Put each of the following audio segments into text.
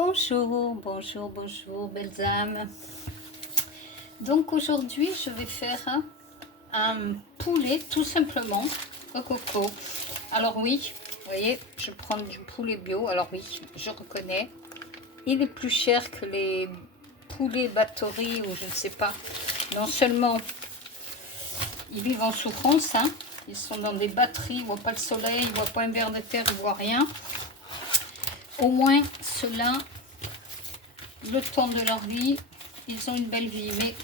Bonjour, bonjour, bonjour, belles âmes. Donc aujourd'hui, je vais faire un poulet tout simplement au coco. Alors oui, vous voyez, je prends du poulet bio. Alors oui, je reconnais, il est plus cher que les poulets batteries ou je ne sais pas. Non seulement ils vivent en souffrance, hein, ils sont dans des batteries, ils ne voient pas le soleil, ils ne voient pas un ver de terre, ils ne voient rien. Au moins ceux-là, le temps de leur vie, ils ont une belle vie. Mais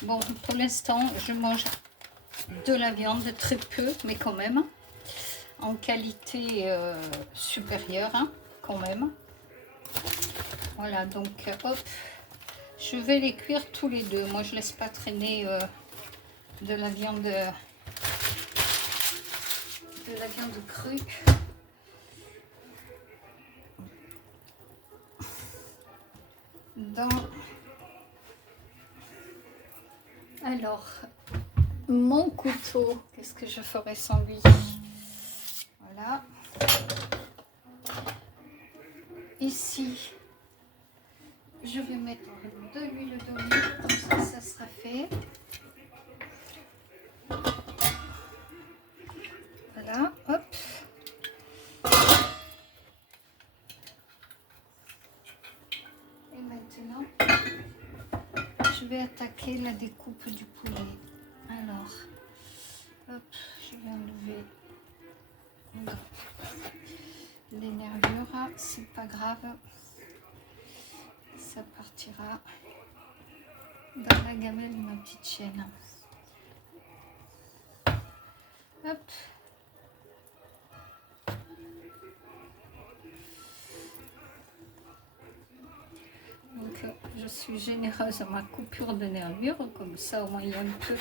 bon, pour l'instant, je mange de la viande, très peu, mais quand même, en qualité supérieure, hein, quand même. Voilà, donc hop, je vais les cuire tous les deux. Moi, je laisse pas traîner de la viande crue. Alors, mon couteau, qu'est-ce que je ferais sans lui? Voilà. Ici, je vais mettre de l'huile d'olive, comme ça sera fait. Voilà, hop. Et maintenant, je vais attaquer la découpe du poulet. Alors, hop, je vais enlever les nervures, c'est pas grave, ça partira dans la gamelle de ma petite chienne. Hop. Donc, je suis généreuse à ma coupure de nervures, comme ça au moins il y a un peu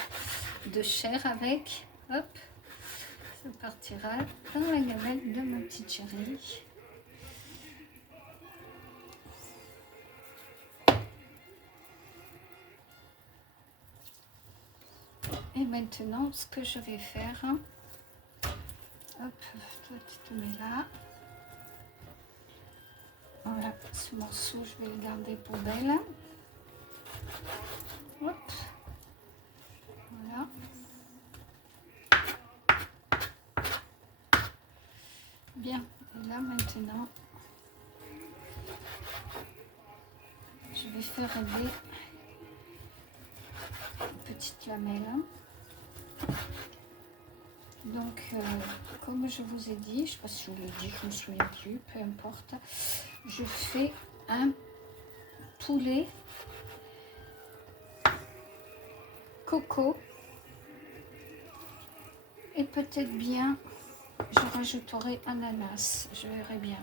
de chair avec. Hop, ça partira dans la gamelle de ma petite chérie. Et maintenant, ce que je vais faire, hop, toi tu te mets là. Voilà, ce morceau, je vais le garder pour elle. Hop, voilà. Bien, et là maintenant, je vais faire des petites lamelles. Donc, comme je vous ai dit, je ne sais pas si je vous l'ai dit, je ne me souviens plus, peu importe, je fais un poulet coco et peut-être bien, je rajouterai ananas, je verrai bien.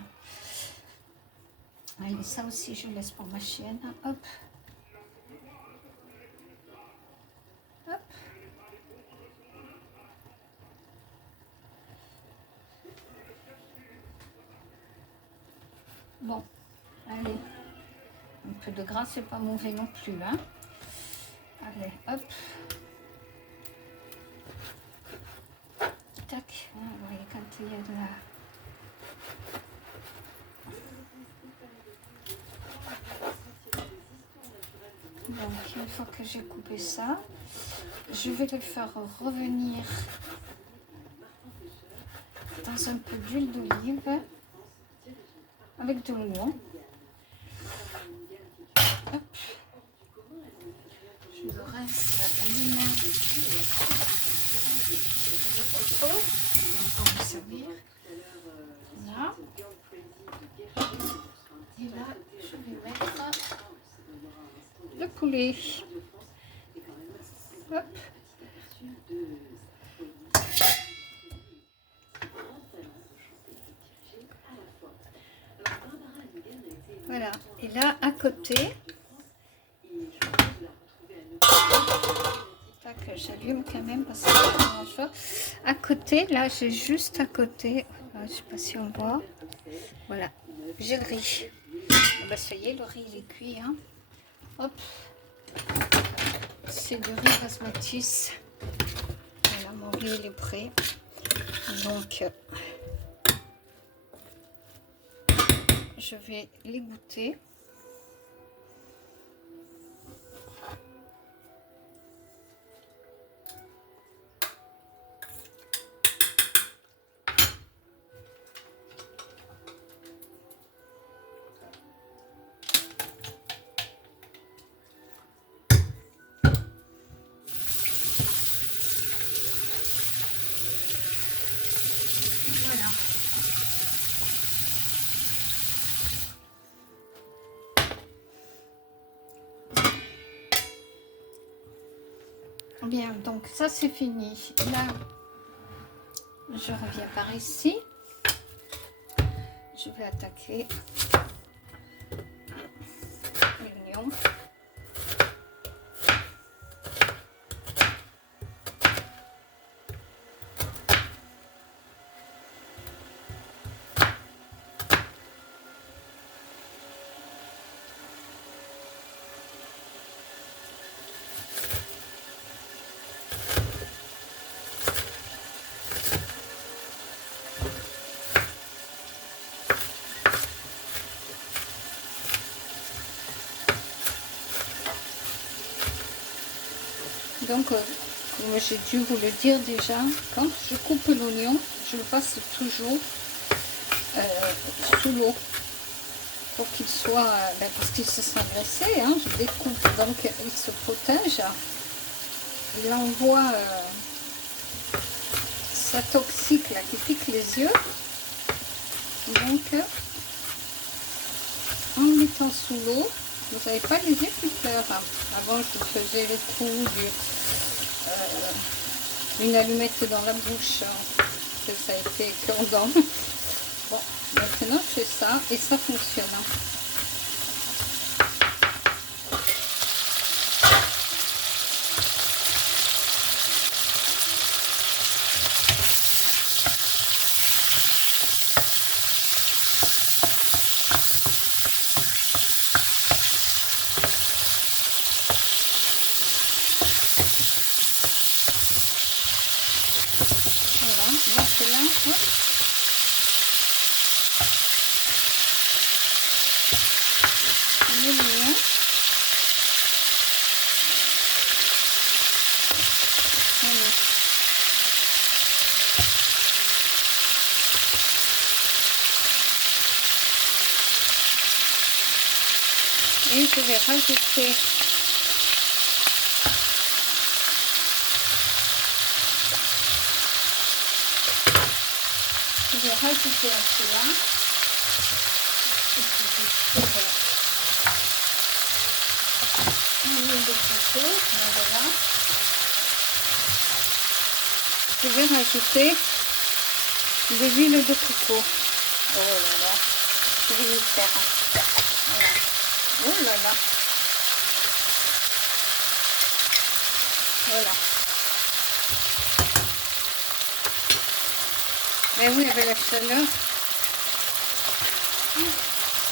Allez, ça aussi, je laisse pour ma chienne. Hop. Hop. Bon, allez. Un peu de gras, c'est pas mauvais non plus, hein. Allez, hop. Tac. Vous voyez, quand il y a de la... Donc, une fois que j'ai coupé ça, je vais le faire revenir dans un peu d'huile d'olive avec de l'oignon. Hop. Je le reste à l'humain. On va servir. Là. Et là, je vais mettre le poulet. Hop. Voilà. Et là, à côté, j'allume quand même parce que à côté, là, j'ai juste à côté, je ne sais pas si on voit, voilà, j'ai le riz. Bah, ça y est, le riz il est cuit, hein. Hop, c'est du riz basmati. Voilà, mon riz il est prêt. Donc, je vais l'égoutter. Voilà. Bien, donc ça c'est fini. Là, je reviens par ici. Je vais attaquer l'oignon. Donc, comme j'ai dû vous le dire déjà, quand je coupe l'oignon, je le passe toujours sous l'eau pour qu'il soit, parce qu'il se sent glacé, hein, je découpe, donc il se protège, il envoie sa toxique là qui pique les yeux, donc en mettant sous l'eau, vous n'avez pas les yeux qui pleurent. Avant je faisais le coup d'une allumette dans la bouche, que ça a été cure-dent. Bon, maintenant je fais ça et ça fonctionne. Voilà, donc là, hop. On met l'oignon. Et je vais rajouter à cela l'huile de coco, voilà. Je vais rajouter de l'huile de coco. Oh là là, je vais le faire. Voilà. Oh là là. Voilà. Mais oui, avec la chaleur,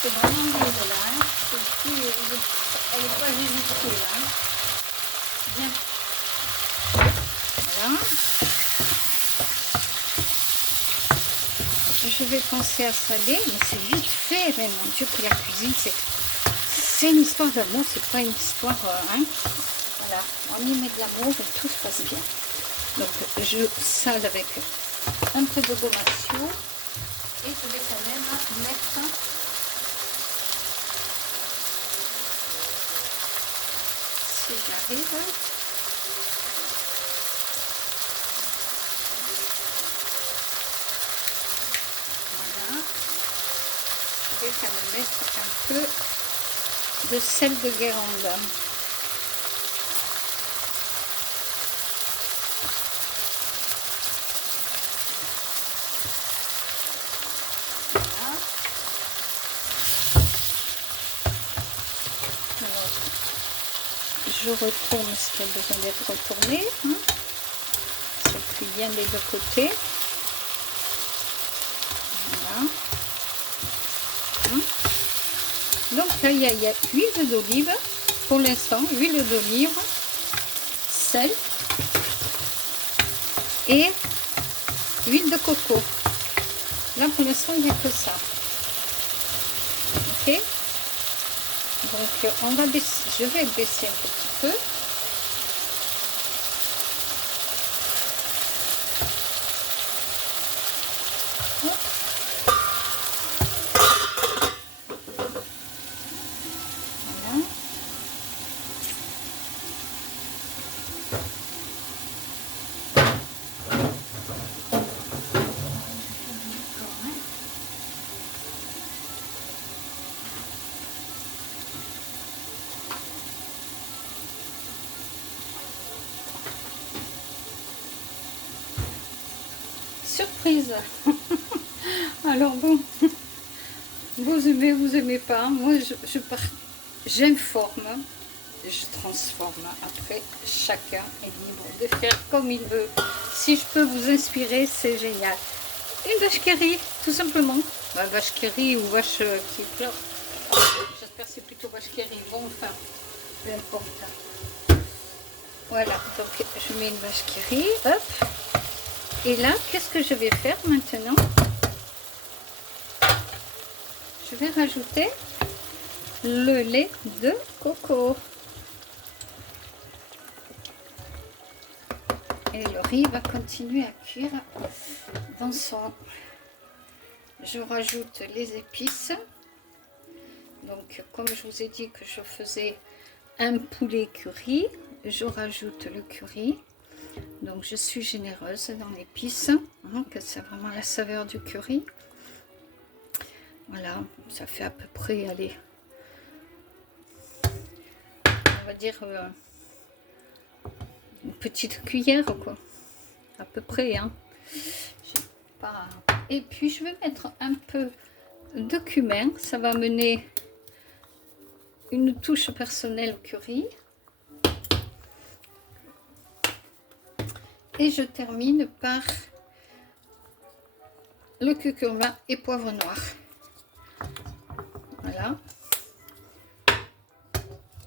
c'est vraiment libre là. Hein. Elle n'est pas visitée là. Hein. Bien. Voilà. Je vais penser à saler, mais c'est vite fait. Mais mon Dieu, que la cuisine, c'est une histoire d'amour, c'est pas une histoire. Hein. Voilà, on y met de l'amour et tout se passe bien. Donc je sale avec un peu de gomasio et je vais quand même mettre si j'arrive. Voilà, je vais quand même mettre un peu de sel de Guérande. Je retourne ce qui a besoin d'être retourné. Hein. Ça cuit bien des deux côtés. Voilà. Hein. Donc là, il y a huile d'olive. Pour l'instant, huile d'olive, sel et huile de coco. Là, pour l'instant, il n'y a que ça. Ok. Donc on va baisser, je vais baisser un petit peu. Voilà. Surprise. Alors bon, vous aimez pas. Moi, j'informe, je transforme. Après, chacun est libre de faire comme il veut. Si je peux vous inspirer, c'est génial. Une vache qui rit, tout simplement. Bah, vache qui rit ou vache qui pleure. J'espère que c'est plutôt vache qui rit. Bon, enfin, peu importe. Voilà, donc je mets une vache qui rit. Hop. Et là, qu'est-ce que je vais faire maintenant? Je vais rajouter le lait de coco. Et le riz va continuer à cuire dans son... Je rajoute les épices. Donc, comme je vous ai dit que je faisais un poulet curry, je rajoute le curry. Donc, je suis généreuse dans l'épice, hein, que c'est vraiment la saveur du curry. Voilà, ça fait à peu près, allez, on va dire une petite cuillère, quoi, à peu près, hein. Pas... Et puis, je vais mettre un peu de cumin, ça va mener une touche personnelle au curry. Et je termine par le curcuma et poivre noir. Voilà.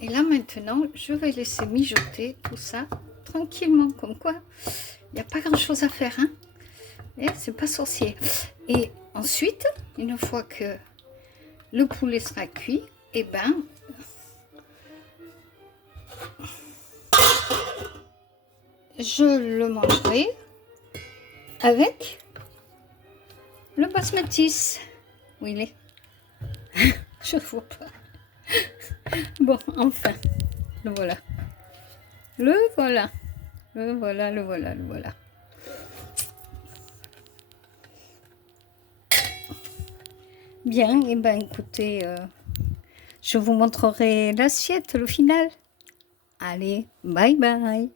Et là maintenant, je vais laisser mijoter tout ça tranquillement. Comme quoi, il n'y a pas grand chose à faire. Hein, c'est pas sorcier. Et ensuite, une fois que le poulet sera cuit, et ben, je le mangerai avec le basmati. Où il est? Je ne vois pas. Bon, enfin, le voilà. Le voilà. Le voilà, le voilà, le voilà. Bien, et ben écoutez, je vous montrerai l'assiette, le final. Allez, bye bye.